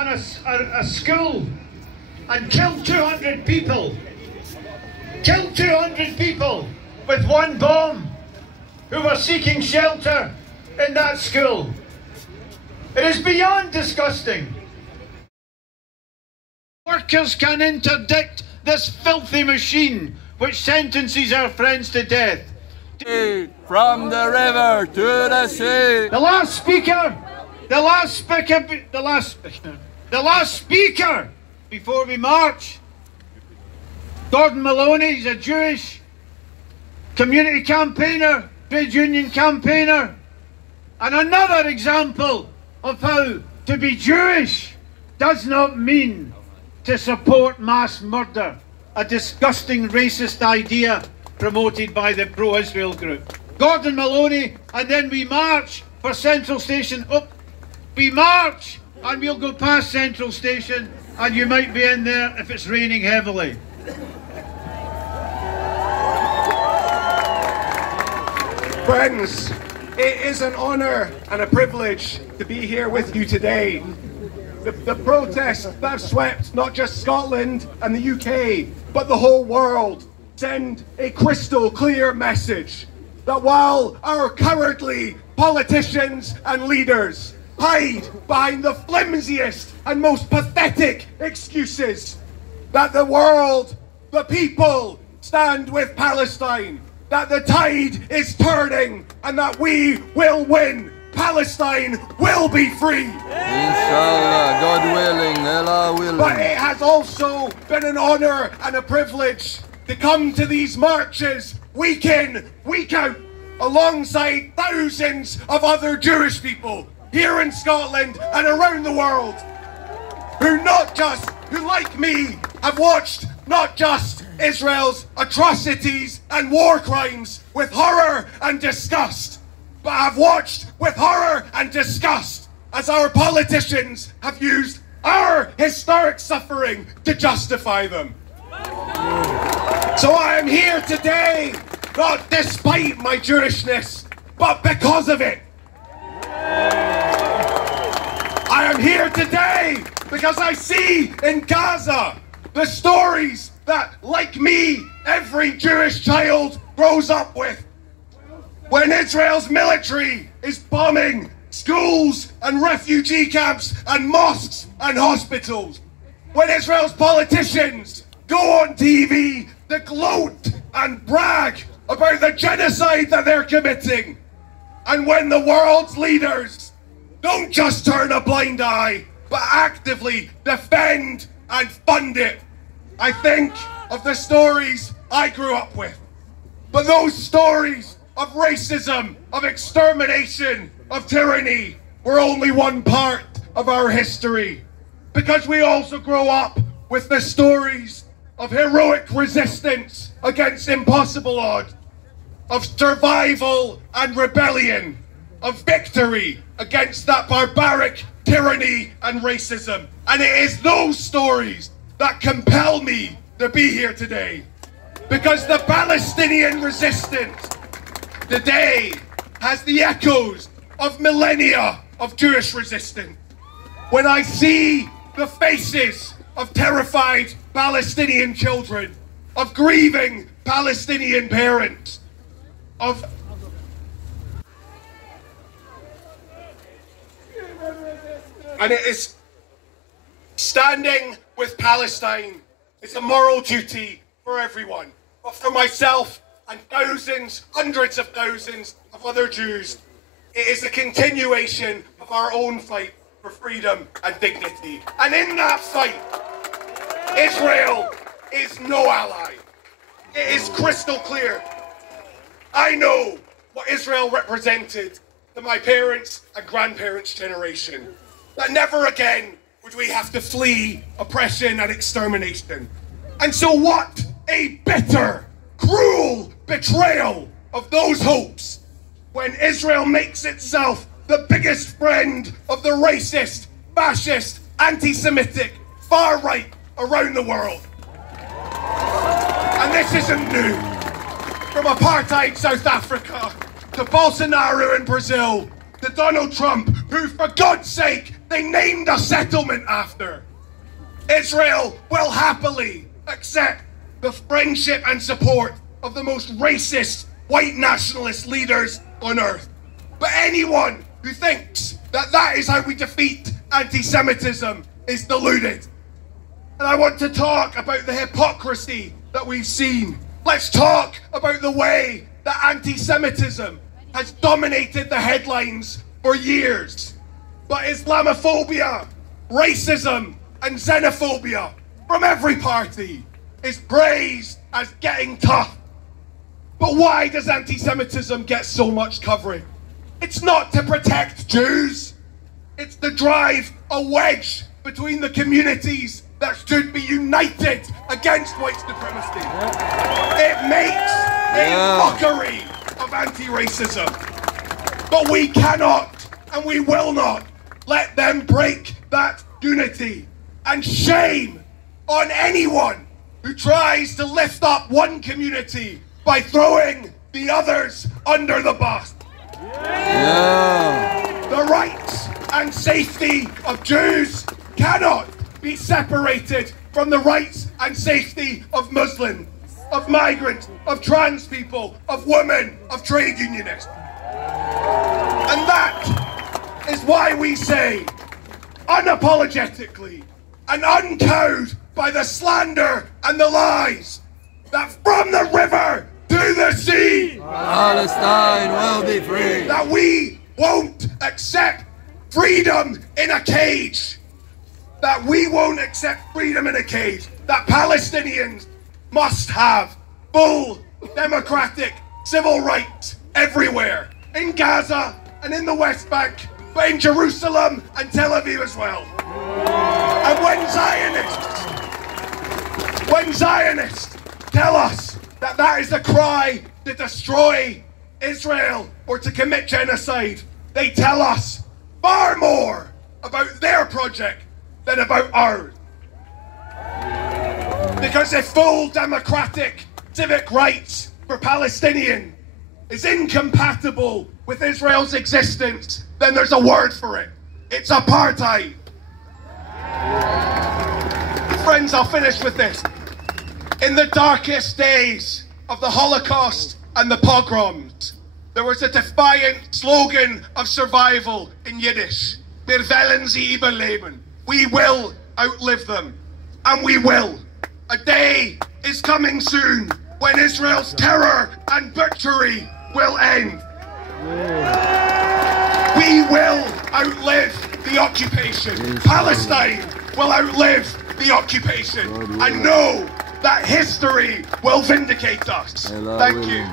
on a school and killed 200 people. Killed 200 people with one bomb who were seeking shelter in that school. It is beyond disgusting. Workers can interdict this filthy machine which sentences our friends to death. From the river to the sea. The last speaker before we march, Gordon Maloney. He's a Jewish community campaigner, trade union campaigner, and another example of how to be Jewish does not mean to support mass murder, a disgusting racist idea promoted by the pro-Israel group. Gordon Maloney, and then we march for Central Station. We march and we'll go past Central Station and you might be in there if it's raining heavily. Friends, it is an honour and a privilege to be here with you today. The protests that have swept not just Scotland and the UK, but the whole world, send a crystal clear message that while our cowardly politicians and leaders hide behind the flimsiest and most pathetic excuses, that the world, the people, stand with Palestine, that the tide is turning and that we will win. Palestine will be free. Inshallah, God willing, Allah willing. But it has also been an honour and a privilege to come to these marches week in, week out, alongside thousands of other Jewish people here in Scotland and around the world, who like me, have watched not just Israel's atrocities and war crimes with horror and disgust, but have watched with horror and disgust as our politicians have used our historic suffering to justify them. So I am here today, not despite my Jewishness, but because of it. I am here today because I see in Gaza the stories that, like me, every Jewish child grows up with. When Israel's military is bombing schools and refugee camps and mosques and hospitals. When Israel's politicians go on TV to gloat and brag about the genocide that they're committing. And when the world's leaders don't just turn a blind eye, but actively defend and fund it. I think of the stories I grew up with. But those stories of racism, of extermination, of tyranny were only one part of our history. Because we also grow up with the stories of heroic resistance against impossible odds, of survival and rebellion, of victory against that barbaric tyranny and racism. And it is those stories that compel me to be here today. Because the Palestinian resistance today has the echoes of millennia of Jewish resistance. When I see the faces of terrified Palestinian children, of grieving Palestinian parents, and it is standing with Palestine. It's a moral duty for everyone, but for myself and thousands, hundreds of thousands of other Jews, it is a continuation of our own fight for freedom and dignity. And in that fight, Israel is no ally. It is crystal clear. I know what Israel represented to my parents' and grandparents' generation. That never again would we have to flee oppression and extermination. And so what a bitter, cruel betrayal of those hopes when Israel makes itself the biggest friend of the racist, fascist, anti-Semitic, far-right around the world. And this isn't new. From apartheid South Africa, to Bolsonaro in Brazil, to Donald Trump, who for God's sake they named a settlement after. Israel will happily accept the friendship and support of the most racist white nationalist leaders on earth. But anyone who thinks that that is how we defeat anti-Semitism is deluded. And I want to talk about the hypocrisy that we've seen. Let's talk about the way that anti-Semitism has dominated the headlines for years. But Islamophobia, racism, and xenophobia from every party is praised as getting tough. But why does anti-Semitism get so much coverage? It's not to protect Jews. It's to drive a wedge between the communities that should be united against white supremacy. It makes a mockery of anti-racism. But we cannot and we will not let them break that unity. And shame on anyone who tries to lift up one community by throwing the others under the bus. The rights and safety of Jews cannot be separated from the rights and safety of Muslims, of migrants, of trans people, of women, of trade unionists. And that is why we say, unapologetically and uncowed by the slander and the lies, that from the river to the sea, Palestine will be free. That we won't accept freedom in a cage. That we won't accept freedom in a cage. That Palestinians must have full democratic civil rights everywhere. In Gaza and in the West Bank, but in Jerusalem and Tel Aviv as well. And when Zionists tell us that that is a cry to destroy Israel or to commit genocide, they tell us far more about their project than about ours. Because if full democratic civic rights for Palestinians is incompatible with Israel's existence, then there's a word for it. It's apartheid. Friends, I'll finish with this. In the darkest days of the Holocaust and the pogroms, there was a defiant slogan of survival in Yiddish. Wir wollen sie überleben. We will outlive them. And we will. A day is coming soon when Israel's terror and butchery will end. We will outlive the occupation. Palestine will outlive the occupation. And know that history will vindicate us. Thank you.